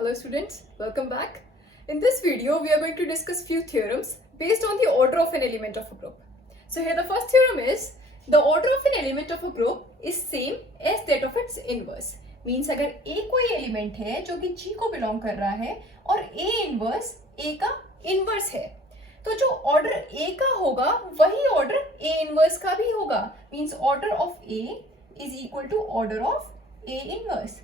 Hello students, welcome back. In this video, we are going to discuss few theorems based on the order of an element of a group. So here the first theorem is, the order of an element of a group is same as that of its inverse. Means अगर A कोई element है जो कि G को belong कर रहा है और A इनवर्स A का इनवर्स है, तो जो ऑर्डर A का होगा वही ऑर्डर A इनवर्स का भी होगा. Means order of A is equal to order of A inverse.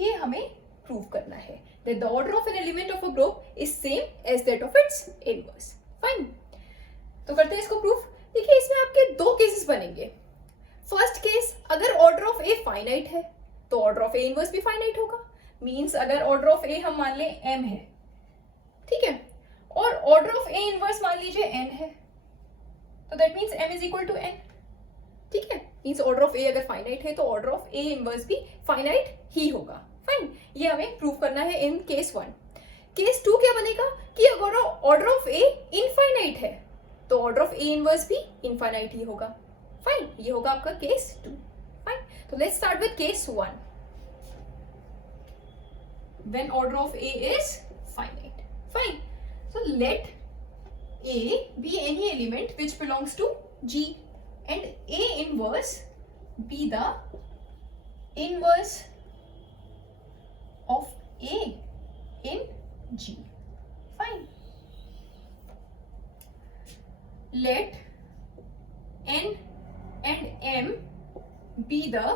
ये हमें प्रूव करना है that the order of an element of a group is same as that of its inverse. Fine. तो करते हैं इसको प्रूफ. देखिए इसमें आपके दो केसेस बनेंगे. फर्स्ट केस, अगर ऑर्डर ऑफ ए फाइनाइट है तो ऑर्डर ऑफ ए इनवर्स भी फाइनाइट होगा. मींस अगर ऑर्डर ऑफ ए हम मान लें m है, ठीक है, और ऑर्डर ऑफ ए इनवर्स मान लीजिए n है, तो that means m is equal to n. ठीक है, मींस ऑर्डर ऑफ ए अगर फाइनाइट है तो ऑर्डर ऑफ ए इनवर्स भी फाइनाइट ही होगा. फाइन, ये हमें प्रूव करना है इन केस 1. केस 2 क्या बनेगा कि अगर ऑर्डर ऑफ ए इनफाइनाइट है तो ऑर्डर ऑफ ए इनवर्स भी इनफाइनाइट ही होगा. फाइन, ये होगा आपका केस 2. फाइन, तो let's start with case 1. When order of A is finite. Fine, so let A be any element which belongs to G and A inverse be the inverse of A in G. Fine. Let N and M be the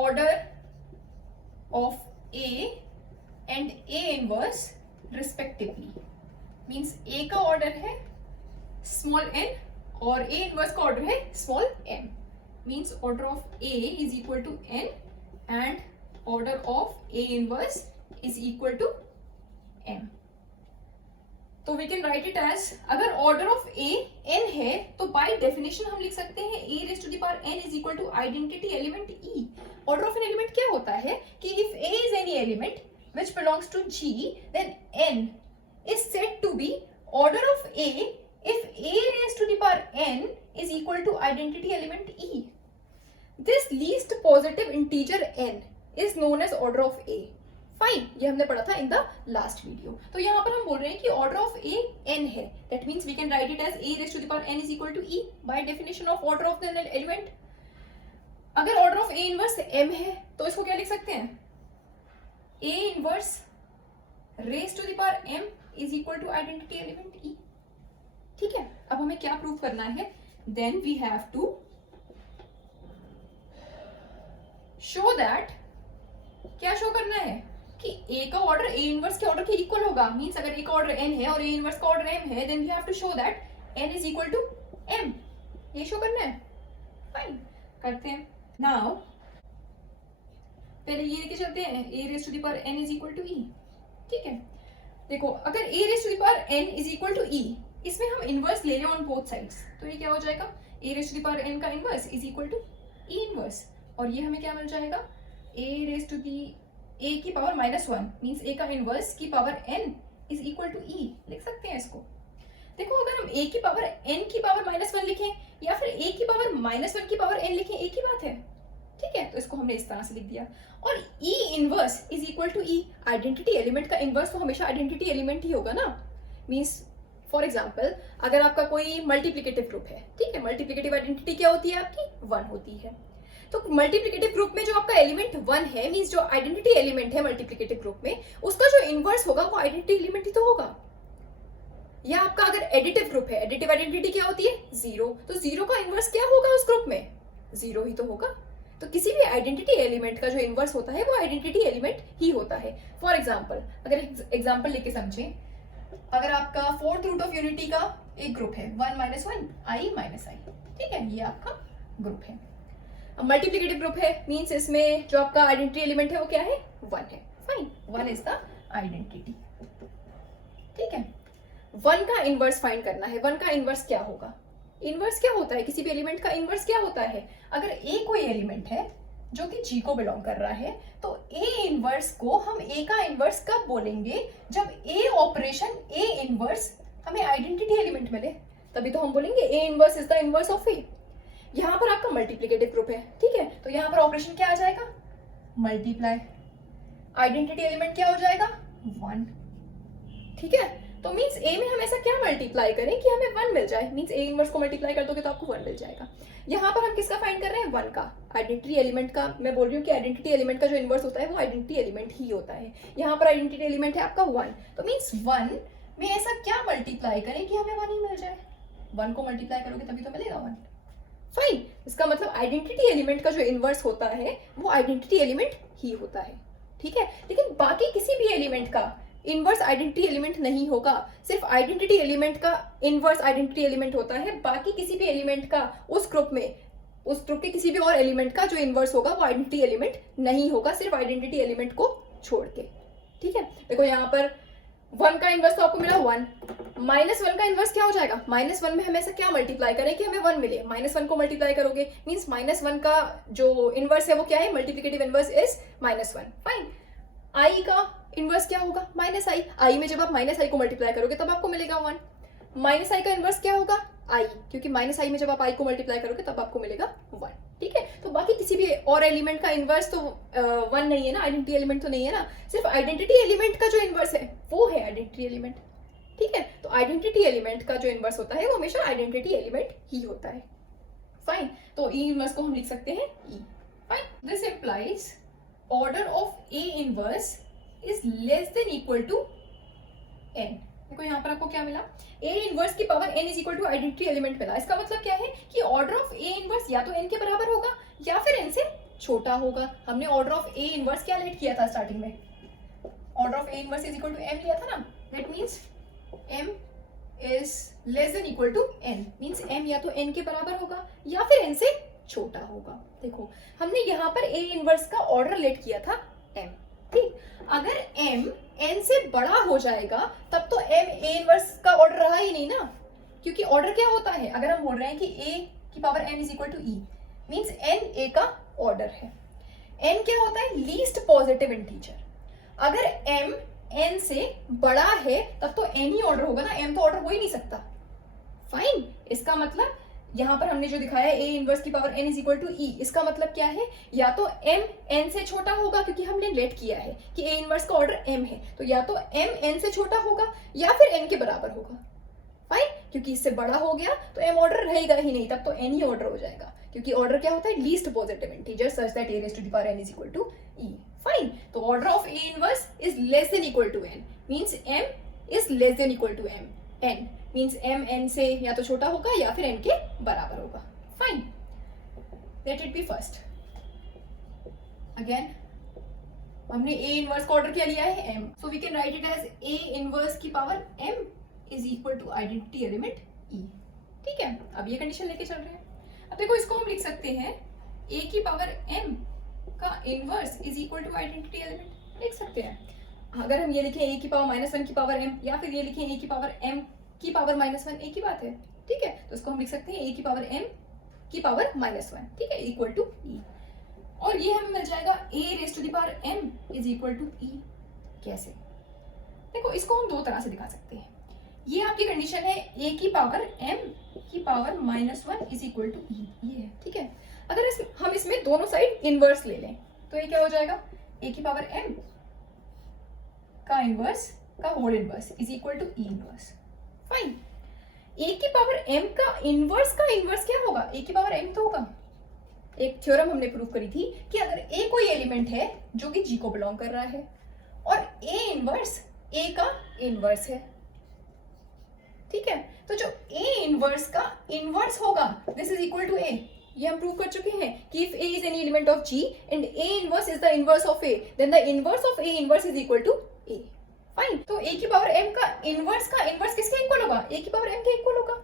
order of A and A inverse respectively. Means A का order है small n और A inverse का order है small m. Means order of A is equal to n and order of A inverse is equal to m. तो we can write it as, अगर order of A n है तो by definition हम लिख सकते हैं A raise to the power n is equal to identity element E. Order of an element क्या होता है कि if A is any element which belongs to G, then n is said to be order of A if A raised to the power n is equal to identity element E. This least positive integer n is known as order of A. Fine, ये हमने पढ़ा था in the last video. तो यहाँ पर हम बोल रहे हैं कि order of A n है. That means we can write it as A raised to the power n is equal to E by definition of order of the element. अगर order of A inverse m है तो इसको क्या लिख सकते हैं? A inverse raised to the power m is equal to identity element E. ठीक है, अब हमें क्या प्रूव करना है? Then we have to show that, क्या शो करना है कि A का ऑर्डर A इनवर्स के ऑर्डर के इक्वल होगा. मींस अगर A का ऑर्डर n है और A इनवर्स का ऑर्डर m है, then we have to show that n is equal to m. ये शो करना है. फाइन, करते हैं. नाउ पहले ये लेके चलते हैं, A raise to the power n is equal to E. ठीक है, देखो अगर A raise to the power n is equal to E, इसमें हम इनवर्स ले रहे हैं ऑन बोथ साइड्स, तो ये क्या हो जाएगा? A raise to the power n का inverse is equal to E inverse. और ये हमें क्या मिल जाएगा? A raise to the A की पावर -1 मींस A का इनवर्स की power n is equal to E. लिख सकते हैं इसको. देखो अगर हम A की पावर n की पावर -1 लिखें या फिर A की पावर -1 की पावर n लिखें, एक ही बात है. ठीक है, तो इसको हमने इस तरह से लिख दिया. और E inverse is equal to E. Identity element का इनवर्स तो हमेशा आइडेंटिटी एलिमेंट ही होगा ना. मींस फॉर एग्जाम्पल अगर आपका कोई मल्टीप्लिकेटिव ग्रुप है, ठीक है, मल्टीप्लिकेटिव आइडेंटिटी क्या होती है आपकी? 1 होती है. तो मल्टीप्लिकेटिव ग्रुप में जो आपका एलिमेंट 1 है, मींस जो आइडेंटिटी एलिमेंट है मल्टीप्लिकेटिव ग्रुप में, उसका जो इनवर्स होगा वो आइडेंटिटी एलिमेंट ही तो होगा. या आपका अगर एडिटिव ग्रुप है, एडिटिव आइडेंटिटी क्या होती है? 0. तो 0 का इनवर्स क्या होगा उस ग्रुप में? 0 ही तो होगा. तो किसी भी आइडेंटिटी एलिमेंट का जो इनवर्स होता है वो आइडेंटिटी एलिमेंट ही होता है. फॉर एग्जाम्पल, अगर एग्जाम्पल लेके समझें, अगर आपका फोर्थ रूट ऑफ यूनिटी का एक ग्रुप है 1 - 1 i - i. ठीक है, ये आपका ग्रुप है. मल्टीप्लिकेटिव ग्रुप है, मींस इसमें जो आपका आइडेंटिटी एलिमेंट है वो क्या है? 1 है. Fine, 1 is the identity. ठीक है, 1 का इनवर्स फाइंड करना है. 1 का इनवर्स क्या होगा? इनवर्स क्या होता है? किसी भी एलिमेंट का इनवर्स क्या होता है? अगर A कोई एलिमेंट है जो कि G को बिलोंग कर रहा है, तो A इनवर्स को हम A का इनवर्स कब बोलेंगे? जब A ऑपरेशन A इनवर्स हमें आइडेंटिटी एलिमेंट मिले, तभी तो हम बोलेंगे A inverse is the inverse of A. यहाँ पर आपका मल्टीप्लिकेटिव ग्रुप है, ठीक है, तो यहाँ पर ऑपरेशन क्या आ जाएगा? मल्टीप्लाई. आइडेंटिटी एलिमेंट क्या हो जाएगा 1, ठीक है। तो मींस ए में हम ऐसा क्या मल्टीप्लाई करें कि हमें 1 मिल जाए, मींस ए इनवर्स को मल्टीप्लाई कर दोगे तो आपको 1 मिल जाएगा। यहाँ पर हम किसका फाइंड कर रहे हैं 1 का, आइडेंटिटी एलिमेंट का। मैं बोल रही हूँ कि आइडेंटिटी एलिमेंट का जो इनवर्स होता है वो आइडेंटिटी एलिमेंट ही होता है। यहाँ पर आइडेंटिटी एलिमेंट है आपका 1, तो मींस 1 में ऐसा क्या मल्टीप्लाई करें कि हमें 1 ही मिल जाए। 1 को मल्टीप्लाई करोगे तभी तो मिलेगा 1, फाइन। इसका मतलब आइडेंटिटी एलिमेंट का जो इनवर्स होता है वो आइडेंटिटी एलिमेंट ही होता है, ठीक है। लेकिन बाकी किसी भी एलिमेंट का इनवर्स आइडेंटिटी एलिमेंट नहीं होगा, सिर्फ आइडेंटिटी एलिमेंट का इनवर्स आइडेंटिटी एलिमेंट होता है। बाकी किसी भी एलिमेंट का उस ग्रुप में, उस ग्रुप के किसी भी और एलिमेंट का जो इनवर्स होगा वो आइडेंटिटी एलिमेंट नहीं होगा, सिर्फ आइडेंटिटी एलिमेंट को छोड़ के, ठीक है। देखो यहाँ पर 1 का इनवर्स तो आपको मिला 1, -1 का इनवर्स क्या हो जाएगा, -1 में हम ऐसा क्या मल्टीप्लाई करें कि हमें 1 मिले। -1 को मल्टीप्लाई करोगे मींस -1 का जो इनवर्स है वो क्या है, मल्टीप्लिकेटिव इनवर्स इज -1, फाइन। आई का इनवर्स क्या होगा -i, आई में जब आप -i को मल्टीप्लाई करोगे तब आपको मिलेगा 1। -i का इनवर्स क्या होगा i, क्योंकि -i में जब आप i को मल्टीप्लाई करोगे तब आपको मिलेगा 1, ठीक है। तो बाकी किसी भी और एलिमेंट का इनवर्स तो 1 नहीं है ना, आइडेंटिटी एलिमेंट तो नहीं है ना, सिर्फ आइडेंटिटी एलिमेंट का जो इनवर्स है वो है आइडेंटिटी एलिमेंट, ठीक है। तो आइडेंटिटी एलिमेंट का जो इनवर्स होता है वो हमेशा आइडेंटिटी एलिमेंट ही होता है, फाइन। तो ई इनवर्स को हम लिख सकते हैं E, fine. This implies order of A inverse is less than equal to n। देखो यहाँ पर आपको क्या मिला, a इनवर्स की power n is equal to identity element मिला। इसका मतलब क्या है कि ऑर्डर ऑफ a इनवर्स या तो n के बराबर होगा या फिर n से छोटा होगा। हमने ऑर्डर ऑफ a इनवर्स क्या लेट किया था स्टार्टिंग में, order of a inverse is equal to m लिया था ना, that means m is less than equal to n, means m या तो n के बराबर होगा या फिर n से छोटा होगा। देखो हमने यहाँ पर a इनवर्स का ऑर्डर लेट किया था m, ठीक। अगर m n से बड़ा हो जाएगा तब तो m a इनवर्स का ऑर्डर रहा ही नहीं ना, क्योंकि ऑर्डर क्या होता है, अगर हम बोल रहे हैं कि a की power n is equal to e means n a का ऑर्डर है। n क्या होता है, लीस्ट पॉजिटिव इंटीजर। अगर m n से बड़ा है तब तो n ही ऑर्डर होगा ना, m तो ऑर्डर हो ही नहीं सकता, फाइन। इसका मतलब यहाँ पर हमने जो दिखाया है a इनवर्स की power n is equal to e, इसका मतलब क्या है, या तो m n से छोटा होगा क्योंकि हमने लेट किया है कि a इनवर्स का ऑर्डर m है, तो या तो m n से छोटा होगा या फिर n के बराबर होगा, फाइन। क्योंकि इससे बड़ा हो गया तो m ऑर्डर रहेगा ही नहीं, तब तो n ही ऑर्डर हो जाएगा, क्योंकि ऑर्डर क्या होता है, least positive integer such that a raise to the power n is equal to e, fine. तो order of a inverse is less than equal to n, means m is less than equal to n means m n से या तो छोटा होगा या फिर n के बराबर होगा, fine. Let it be first. Again हमने a इनवर्स का ऑर्डर क्या लिया है m, so we can write it as a inverse की power m is equal to identity element e, ठीक है। अब ये कंडीशन लेके चल रहे हैं। अब देखो इसको हम लिख सकते हैं a की पावर m का inverse is equal to identity element, लिख सकते हैं। अगर हम ये लिखें a की पावर -1 की पावर m या फिर ये लिखें a की पावर m की पावर -1, एक ही बात है, ठीक है। तो इसको हम लिख सकते हैं a की पावर m की पावर -1, ठीक है, इक्वल टू e। और ये हमें मिल जाएगा a raise to the power m is equal to e। कैसे, देखो इसको हम दो तरह से दिखा सकते हैं। ये आपकी कंडीशन है a की पावर m की power -1 is equal to e, ये है, ठीक है। अगर हम इसमें दोनों साइड इनवर्स ले लें तो ये क्या हो जाएगा, a की पावर m का इनवर्स का whole inverse is equal to e inverse, fine. a की पावर m का इनवर्स क्या होगा, a की पावर m तो होगा। एक थ्योरम हमने प्रूव करी थी कि अगर a कोई एलिमेंट है जो कि g को बिलोंग कर रहा है और a इनवर्स a का इनवर्स है, ठीक है, तो जो a इनवर्स का इनवर्स होगा this is equal to a। ये हम प्रूव कर चुके हैं कि if a is any element of g and a inverse is the inverse of a then the inverse of a inverse is equal to a, fine. तो a की power m का inverse किसके equal होगा, a की power m के equal होगा,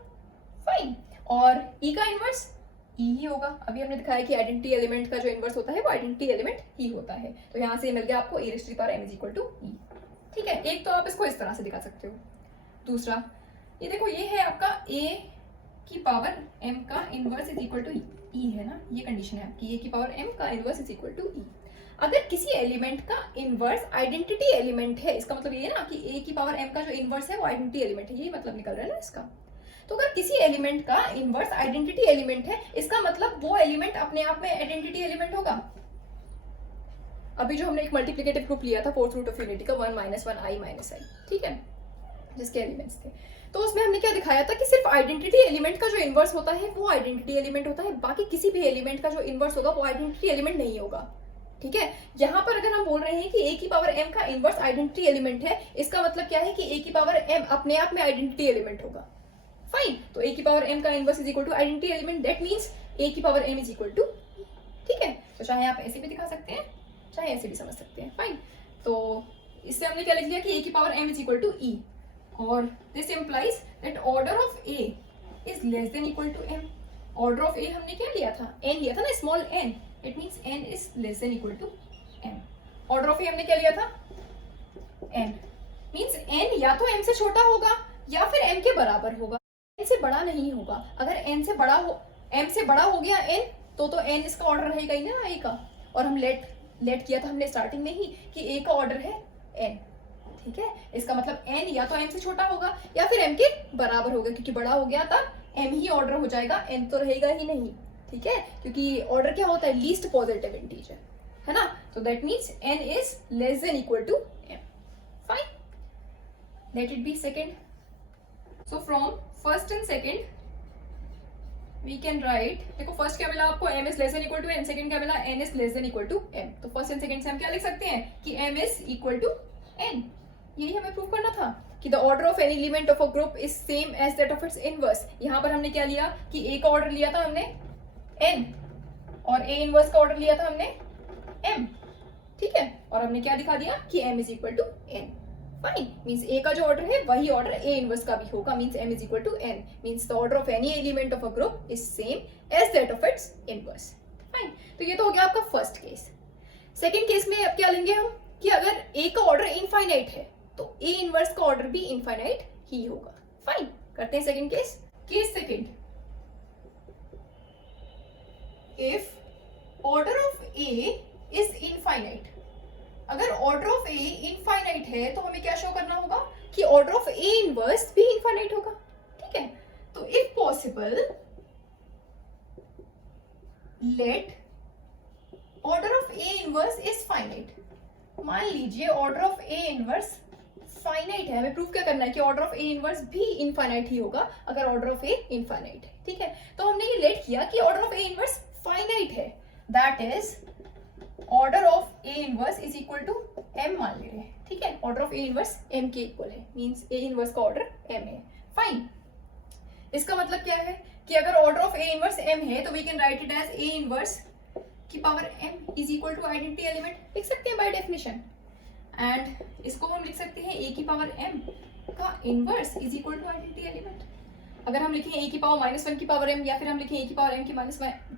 fine. और e का इनवर्स e ही होगा। अभी हमने दिखाया कि आइडेंटिटी एलिमेंट का जो इनवर्स होता है वो आइडेंटिटी एलिमेंट ही होता है। तो यहाँ से मिल गया आपको a raise to the power m is equal to e, ठीक है। एक तो आप इसको इस तरह से दिखा सकते हो। दूसरा ये देखो, ये है आपका a की पावर m का inverse is equal to e है ना, ये कंडीशन है आपकी, a की पावर m का inverse is equal to e। अगर किसी एलिमेंट का इनवर्स आइडेंटिटी एलिमेंट है, इसका मतलब ये है ना कि a की पावर m का जो इनवर्स है वो आइडेंटिटी एलिमेंट है, यही मतलब निकल रहा है ना इसका। तो अगर किसी एलिमेंट का इनवर्स आइडेंटिटी एलिमेंट है, इसका मतलब वो एलिमेंट अपने आप में आइडेंटिटी एलिमेंट होगा, अभी जो हमने एक मल्टीप्लिकेटिव ग्रुप लिया था फोर्थ रूट ऑफ यूनिटी का 1 - 1 i - i, ठीक है, जिसके एलिमेंट्स थे, तो उसमें हमने क्या दिखाया था कि सिर्फ आइडेंटिटी एलिमेंट का जो इन्वर्स होता है वो आइडेंटिटी एलिमेंट होता है, बाकी किसी भी एलिमेंट का जो इन्वर्स होगा वो आइडेंटिटी एलिमेंट नहीं होगा, ठीक है। यहाँ पर अगर हम बोल रहे हैं कि a की पावर m का इन्वर्स आइडेंटिटी एलिमेंट है, इसका मतलब क्या है कि a की पावर m अपने आप में आइडेंटिटी एलिमेंट होगा, फाइन। तो a की पावर m का inverse is equal to identity element, that means a की power m is equal to, ठीक है। तो चाहे आप ऐसे भी दिखा सकते हैं, चाहे ऐसे भी समझ सकते हैं, फाइन। तो इससे हमने क्या लिख लिया कि a की power m is equal to e, और this implies that order of a is less than equal to m। Order of a हमने क्या लिया था, n लिया था ना, small n, it means n is less than equal to m। Order of a हमने क्या लिया था, n, मींस n या तो m से छोटा होगा या फिर m के बराबर होगा, n से बड़ा नहीं होगा। अगर n से बड़ा हो, m से बड़ा हो गया n, तो n इसका ऑर्डर रहेगा ही ना a का, और हम लेट किया था हमने स्टार्टिंग में ही कि a का ऑर्डर है n, ठीक है। इसका मतलब n या तो m से छोटा होगा या फिर m के बराबर होगा, क्योंकि बड़ा हो गया तब m ही ऑर्डर हो जाएगा, n तो रहेगा ही नहीं, ठीक है, क्योंकि ऑर्डर क्या होता है, लीस्ट पॉजिटिव इंटीजर, है ना। तो that means n is less than equal to m, fine, let it be second. So from first and second we can write, देखो फर्स्ट क्या मिला आपको, m is less than equal to n, second क्या मिला, n is less than equal to m। तो first and second से हम क्या लिख सकते हैं कि m is equal to n। यही हमें प्रूव करना था कि the order of any element of a group is same as that of its inverse. यहाँ पर हमने क्या लिया कि a का ऑर्डर लिया था हमने n, और a इनवर्स का ऑर्डर लिया था हमने m, ठीक है, और हमने क्या दिखा दिया कि m is equal to n, fine. Means a का जो ऑर्डर है वही ऑर्डर a इनवर्स का भी होगा, means m is equal to n, means the order of any element of a group is same as that of its inverse, fine. तो ये तो हो गया आपका फर्स्ट केस। सेकंड केस में अब क्या लेंगे हम कि अगर a का ऑर्डर इनफाइनाइट है तो a इनवर्स का ऑर्डर भी इनफाइनाइट ही होगा, फाइन। करते हैं second case. Case second, if order of a is infinite, अगर ऑर्डर ऑफ a इनफाइनाइट है तो हमें क्या शो करना होगा कि ऑर्डर ऑफ a इनवर्स भी इनफाइनाइट होगा, ठीक है। तो if possible let order of a inverse is finite. मान लीजिए order of a inverse finite है, हमें प्रूफ क्या करना है कि ऑर्डर ऑफ a इनवर्स भी इनफाइनाइट ही होगा अगर ऑर्डर ऑफ a इनफाइनाइट है, ठीक है। तो हमने ये लेट किया कि order of a inverse finite है, that is order of a inverse is equal to m मान ले रहे हैं, ठीक है। Order of a inverse m के इक्वल है, मींस a इनवर्स का ऑर्डर m है, फाइन। इसका मतलब क्या है कि अगर order of a inverse m है तो we can write it as a inverse की power m is equal to identity element, लिख सकते हैं बाय डेफिनेशन। एंड इसको हम लिख सकते हैं a की पावर m का inverse is equal to identity element. अगर हम लिखें a की पावर -1 की पावर m, या फिर हम लिखें a की पावर m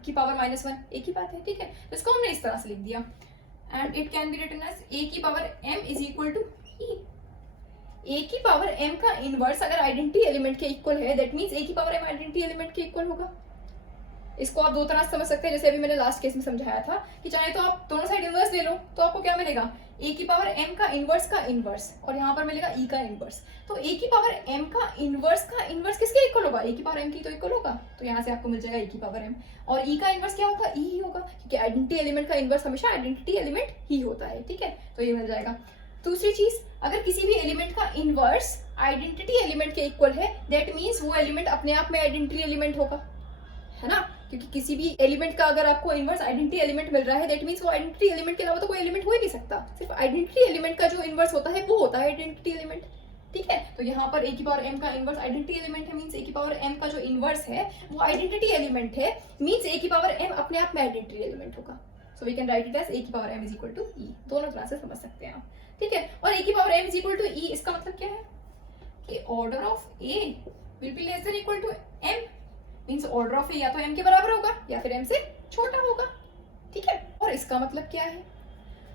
की पावर -1, एक ही बात है, ठीक है। तो इसको हमने इस तरह से लिख दिया, and it can be written as a की power m is equal to e। a की पावर m का इनवर्स अगर आइडेंटिटी एलिमेंट के इक्वल है, दैट मींस a की पावर m आइडेंटिटी एलिमेंट के इक्वल होगा। इसको आप दो तरह से समझ सकते हैं, जैसे अभी मैंने लास्ट केस में समझाया था कि चाहे तो आप दोनों साइड इनवर्स ले लो तो आपको क्या मिलेगा, a की पावर m का इनवर्स, और यहाँ पर मिलेगा e का इनवर्स। तो a की पावर m का इनवर्स किसके इक्वल होगा, a की पावर m की तो इक्वल होगा, तो यहाँ से आपको मिल जाएगा e की पावर m, और e का इनवर्स क्या होगा, e ही होगा, क्योंकि आइडेंटिटी एलिमेंट का इनवर्स हमेशा आइडेंटिटी एलिमेंट ही होता है, ठीक है। तो ये मिल जाएगा। दूसरी चीज, अगर किसी भी एलिमेंट का इनवर्स आइडेंटिटी एलिमेंट के इक्वल है, दैट मीन्स वो एलिमेंट अपने आप में आइडेंटिटी एलिमेंट होगा, है ना, क्योंकि किसी भी एलिमेंट का अगर आपको इनवर्स आइडेंटिटी एलिमेंट मिल रहा है, दैट मींस वो आइडेंटिटी एलिमेंट के अलावा तो कोई एलिमेंट हो ही नहीं सकता, सिर्फ आइडेंटिटी एलिमेंट का जो इनवर्स होता है वो होता है आइडेंटिटी एलिमेंट, ठीक है। तो यहाँ पर a की पावर m का इनवर्स आइडेंटिटी एलिमेंट है, मींस a की पावर m का जो इनवर्स है वो आइडेंटिटी एलिमेंट है, मींस a की पावर m अपने आप में आइडेंटिटी एलिमेंट होगा। So we can write it as a की power m is equal to e, दोनों तरह से समझ सकते हैं आप, ठीक है। और a की power m is equal to e, इसका मतलब क्या है कि order of a will be less than equal to m, means order of a या तो m के बराबर होगा या फिर m से छोटा होगा, ठीक है। और इसका मतलब क्या है,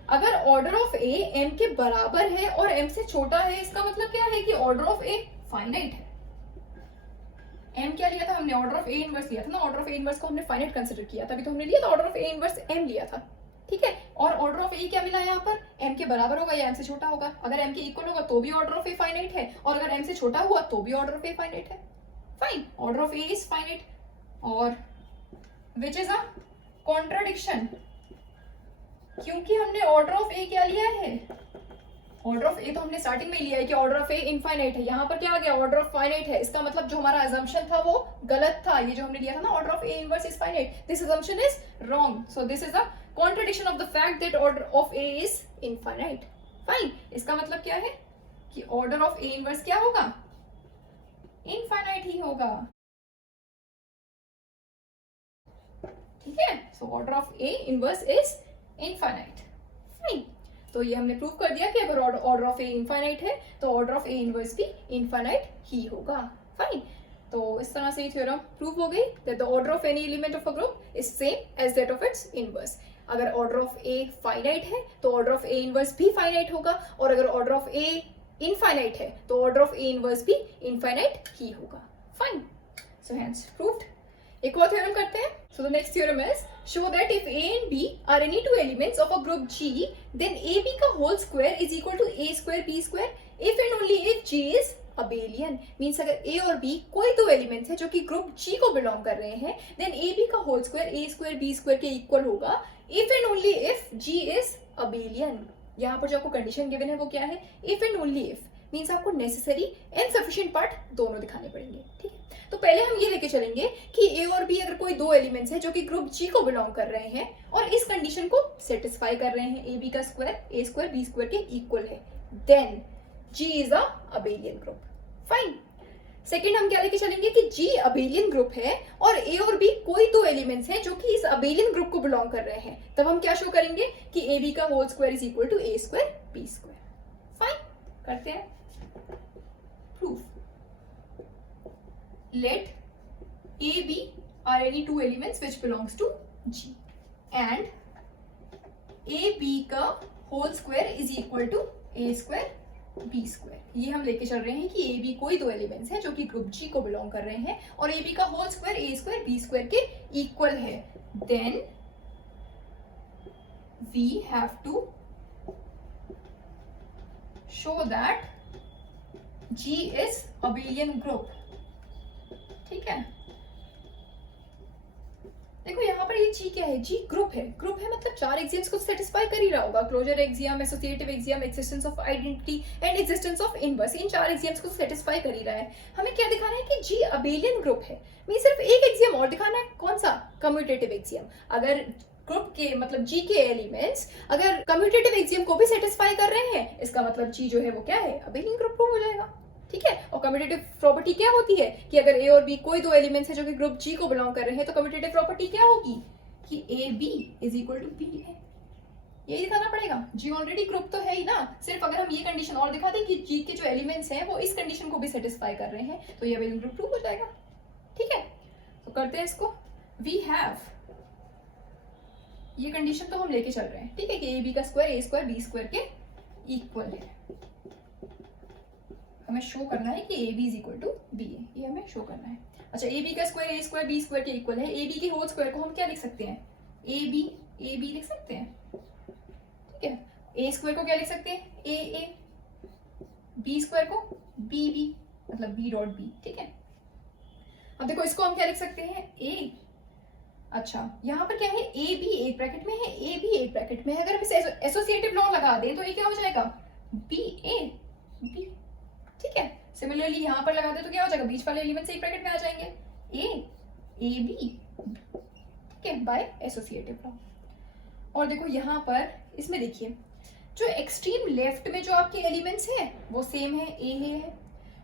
अगर ऑर्डर ऑफ a m के बराबर है और m से छोटा है, इसका मतलब क्या है कि ऑर्डर ऑफ a फाइनाइट है। m क्या लिया था हमने, ऑर्डर ऑफ a इनवर्स लिया था ना, ऑर्डर ऑफ a इनवर्स को हमने फाइनाइट कंसीडर किया था, अभी तो हमने लिया था order of a inverse m लिया था, ठीक है। और ऑर्डर ऑफ a क्या मिला यहाँ पर, m के बराबर होगा या m से छोटा होगा, अगर m के इक्वल होगा तो भी ऑर्डर ऑफ a फाइनाइट है, और अगर m से छोटा हुआ तो भी ऑर्डर ऑफ a फाइनाइट है, fine. Order of a is finite, और which is a contradiction क्योंकि हमने ऑर्डर ऑफ ए क्या लिया है, ऑर्डर ऑफ ए तो हमने स्टार्टिंग में लिया है कि ऑर्डर ऑफ ए इनफाइनाइट है, यहाँ पर क्या आ गया ऑर्डर ऑफ फाइनाइट है, इसका मतलब जो हमारा अजम्पशन था वो गलत था, ये जो हमने लिया था ना order of A inverse is finite, this assumption is wrong, so this is a contradiction of the fact that order of A is infinite. Fine, इसका मतलब क्या है कि ऑर्डर ऑफ ए इनवर्स क्या होगा, इनफाइनाइट ही होगा, ठीक है, so order of A inverse is infinite. Fine, तो ये हमने प्रूव कर दिया कि अगर ऑर्डर ऑफ ए इनफाइनाइट है तो ऑर्डर ऑफ ए इनवर्स भी इनफाइनाइट ही होगा। फाइन, तो इस तरह से ये थ्योरम प्रूव हो गई that the order of any element of a group is same as that of its inverse. अगर ऑर्डर ऑफ ए फाइनाइट है तो ऑर्डर ऑफ ए इनवर्स भी फाइनाइट होगा, और अगर ऑर्डर ऑफ ए इनफाइनाइट है तो ऑर्डर ऑफ ए इनवर्स भी इनफाइनाइट ही होगा। Fine, so hence proved. एक और थ्योरम करते हैं। So the next theorem is show that if A and B are any two elements of a group G, then AB का whole square is equal to A square B square if and only if G is abelian। Means अगर A और B कोई दो elements है जो कि group G को belong कर रहे हैं, then AB का whole square A square B square के इक्वल होगा if and only if G is abelian। यहाँ पर जो आपको कंडीशन गिवन है वो क्या है, if and only if, means आपको नेसेसरी एंड सफिशिएंट पार्ट दोनों दिखाने पड़ेंगे। ठीक है, तो पहले हम ये लेके चलेंगे कि ए और बी अगर कोई दो एलिमेंट्स हैं जो कि ग्रुप जी को बिलोंग कर रहे हैं और इस कंडीशन को सेटिस्फाई कर रहे हैं, ए बी का square A square B square के इक्वल है, then G is a abelian group. Fine, second हम क्या लेके चलेंगे कि जी अबेलियन ग्रुप है और ए और बी कोई दो एलिमेंट्स हैं जो कि इस अबेलियन ग्रुप को बिलोंग कर रहे हैं, तब हम क्या शो करेंगे कि ए बी का whole square is equal to A square B square. Fine, करते हैं proof। Let A, B are any two elements which belongs to G and A, B का whole square is equal to A square B square। ये हम लेके चल रहे हैं कि A, B कोई दो एलिमेंट्स हैं जो कि ग्रुप G को बिलोंग कर रहे हैं और A, B का whole square A square B square के इक्वल है, then we have to show that G is abelian group। ठीक है, देखो यहाँ पर ये G क्या है, G ग्रुप है, ग्रुप है मतलब चार एक्सियम्स को सेटिस्फाई कर ही रहा होगा, closure axiom, associative axiom, existence of identity and existence of inverse, इन चार एक्सियम्स को सेटिस्फाई कर ही रहा है। हमें क्या दिखाना है कि G अबेलियन ग्रुप है, मैं सिर्फ एक एक्सियम और दिखाना है, कौन सा, कम्यूटेटिव एक्सियम। अगर ग्रुप के मतलब G के एलिमेंट्स अगर कम्यूटेटिव एक्सियम को भी सेटिस्फाई कर रहे हैं, इसका मतलब G जो है वो क्या है, अबेलियन ग्रुप प्रूव हो जाएगा। ठीक है, और कम्यूटेटिव प्रॉपर्टी क्या होती है कि अगर ए और बी कोई दो एलिमेंट्स हैं जो कि ग्रुप जी को बिलोंग कर रहे हैं तो कम्यूटेटिव प्रॉपर्टी क्या होगी कि A B is equal to B है, यही दिखाना पड़ेगा। जी ऑलरेडी ग्रुप तो है ही ना, सिर्फ अगर हम ये कंडीशन और दिखा दें कि जी के जो एलिमेंट्स हैं वो इस कंडीशन को भी सेटिस्फाई कर रहे हैं तो ये अबेलियन ग्रुप प्रूव हो जाएगा। ठीक है, तो करते हैं इसको। वी हैव, ये कंडीशन तो हम लेके चल रहे हैं, ठीक है, कि ए बी का square A square B square के इक्वल है, हमें शो करना है कि A B is equal to B है, ये हमें शो करना है। अच्छा, ए बी का square A square B square के इक्वल है, ए बी के होल स्क्वायर को हम क्या लिख सकते हैं, ए बी लिख सकते हैं। ठीक है, ए स्क्वायर को क्या लिख सकते हैं, ए, बी स्क्वायर को बी बी, मतलब बी डॉट बी। ठीक है, अब देखो इसको हम क्या लिख सकते हैं, ए, अच्छा यहाँ पर क्या है, ए बी एक ब्रैकेट में है, ए बी एक ब्रैकेट में है, अगर हम इसे एसोसिएटिव लॉ लगा दें तो ये क्या हो जाएगा, बी ए बी। ठीक है, सिमिलरली यहाँ पर लगा दे तो क्या हो जाएगा, बीच वाले एलिमेंट से एक ब्रैकेट में आ जाएंगे, ए बी। ठीक है, बाय एसोसिएटिव लॉ। और देखो यहाँ पर इसमें देखिए जो एक्सट्रीम लेफ्ट में जो आपके एलिमेंट्स हैं वो सेम है, ए है,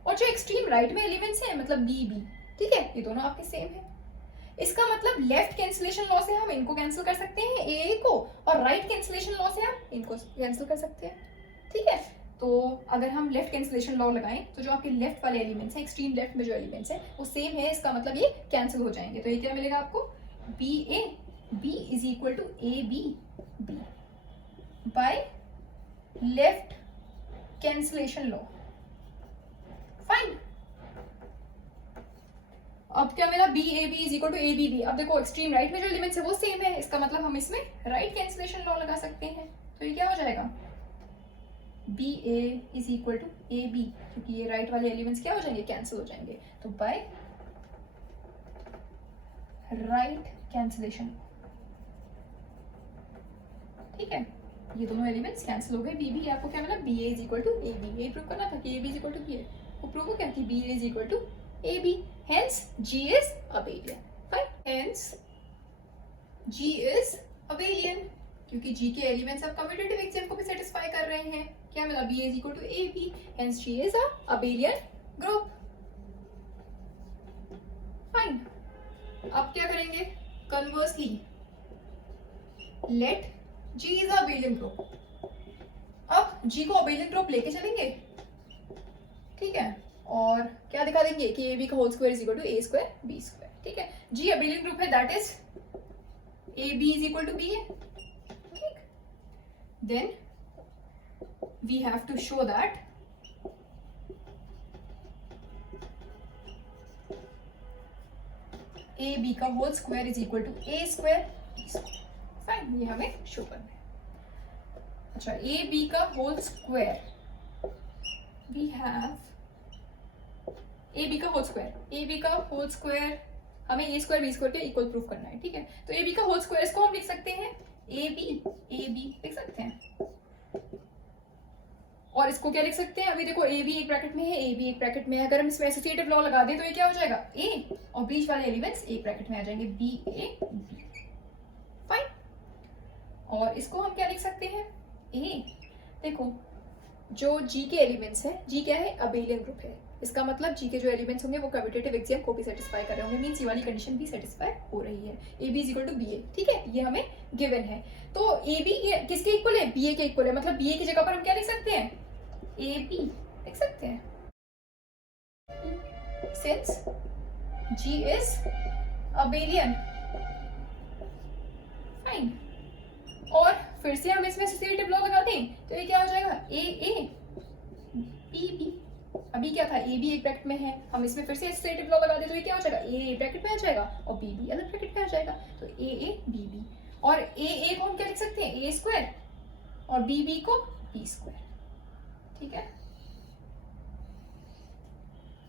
और जो एक्सट्रीम राइट में एलिमेंट्स हैं मतलब बी बी, ठीक है, ये दोनों आपके सेम है। इसका मतलब लेफ्ट कैंसिलेशन लॉ से हम इनको कैंसिल कर सकते हैं ए को, और राइट कैंसिलेशन लॉ से हम इनको कैंसिल कर सकते हैं। ठीक है, तो अगर हम लेफ्ट कैंसिलेशन लॉ लगाएं तो जो आपके लेफ्ट वाले एलिमेंट्स हैं, एक्सट्रीम लेफ्ट में जो एलिमेंट्स हैं वो सेम है, इसका मतलब ये कैंसिल हो जाएंगे, तो ये क्या मिलेगा आपको, B A B is equal to A B B by left cancellation law. Fine, अब क्या मिला, B A B is equal to A B B. अब देखो एक्सट्रीम राइट में जो एलिमेंट्स है वो सेम है, इसका मतलब हम इसमें राइट कैंसिलेशन लॉ लगा सकते हैं, तो ये क्या हो जाएगा, B A is equal to A B, क्योंकि ये राइट वाले एलिमेंट्स क्या हो जाएंगे, कैंसिल हो जाएंगे, तो बाय राइट कैंसिलेशन। ठीक है, ये दोनों एलिमेंट्स कैंसिल हो गए, बी बी, आपको क्या मिला, B A is equal to A B, यही प्रूव करना था कि A B is equal to B A, वो प्रूव हो गया कि B A is equal to A B, hence G is abelian, fine, hence G is abelian, क्योंकि G के एलिमेंट्स अब कम्यूटेटिव एक्सियम को भी सेटिस्फाई कर रहे हैं, क्या मिला, B A is equal to A B, hence G is a abelian group, fine. अब क्या करेंगे, conversely let G is abelian group, अब G को अबेलियन ग्रुप लेके चलेंगे, ठीक है, और क्या दिखा देंगे कि AB का whole square is equal to A square B square, ठीक है, G अबेलियन ग्रुप है, that is AB is equal to BA, ठीक, then we have to show that AB का whole square is equal to A square B square, fine, ये हमें show करना है। अच्छा, ए बी का whole square, we have A B का whole square, A B का होल स्क्वायर हमें ए स्क्वायर बी स्क्वायर के इक्वल प्रूफ करना है, ठीक है, तो ए बी का होल स्क्वायर इसको हम लिख सकते हैं ए बी लिख सकते हैं, और इसको क्या लिख सकते हैं, अभी देखो ए बी एक ब्रैकेट में है, ए बी एक ब्रैकेट में है, अगर हम इसमें एसोसिएटिव लॉ लगा दें तो ये क्या हो जाएगा, ए और बीच वाले एलिमेंट्स एक ब्रैकेट में आ जाएंगे, बी ए बी, फाइन, और इसको हम क्या लिख सकते हैं, ए, देखो जो जी के एलिमेंट्स है, जी क्या है, अबेलियन ग्रुप है, इसका मतलब जी के जो एलिमेंट्स होंगे वो कम्यूटेटिव एक्सियम को भी सेटिस्फाई कर रहे होंगे, मींस ये वाली कंडीशन भी सेटिस्फाई हो रही है, A B is equal to B A, ठीक है, ये हमें गिवन है, तो ए बी किसके इक्वल है, बी ए के इक्वल है, मतलब बी ए की जगह पर हम क्या लिख सकते हैं, ए बी लिख सकते हैं, since G is abelian, fine, और फिर से हम इसमें एसोसिएटिव लॉ लगा दें तो ये क्या हो जाएगा, ए बी बी, अभी क्या था, ए बी एक ब्रैकेट में है, हम इसमें फिर से एसोसिएटिव लॉ लगा दें तो ये क्या हो जाएगा, ए ब्रैकेट में आ जाएगा और बी बी अलग ब्रैकेट में आ जाएगा, तो ए बी बी, और ए को हम क्या लिख सकते हैं, ए स्क्वायर, और बी बी को बी स्क्वायर, ठीक है,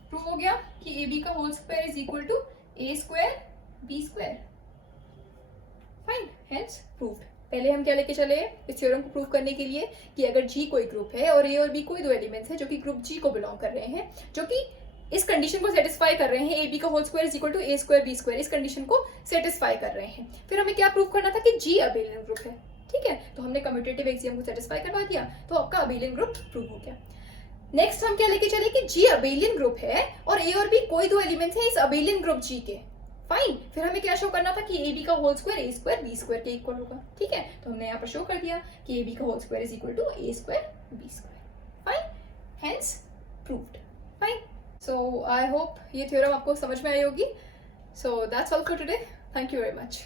प्रूव हो गया कि ए बी का whole square is equal to A square B square, fine, hence proved. पहले हम क्या लेके चले इस थ्योरम को प्रूव करने के लिए कि अगर G कोई ग्रुप है और A और B कोई दो एलिमेंट्स हैं जो कि ग्रुप G को बिलोंग कर रहे हैं, जो कि इस कंडीशन को सेटिस्फाई कर रहे हैं, ए बी का whole square is equal to A square B square, इस कंडीशन को सेटिस्फाई कर रहे हैं, फिर हमें क्या प्रूव करना था कि G अबेलियन ग्रुप है, ठीक है, तो हमने कम्यूटेटिव एक्सियम को सेटिस्फाई करवा दिया, तो आपका अबेलियन ग्रुप प्रूव हो गया। नेक्स्ट हम क्या लेके चले कि G अबेलियन ग्रुप है और A और B कोई दो एलिमेंट्स हैं इस अबेलियन ग्रुप G के, फाइन, फिर हमें क्या शो करना था कि ए बी का whole square A square B square के इक्वल होगा, ठीक है, तो हमने यहाँ पर शो कर दिया कि ए बी का whole square is equal to A square B square, fine, hence proved, fine. So I hope ये थ्योरम आपको समझ में आई होगी, so that's all for today, thank you very much.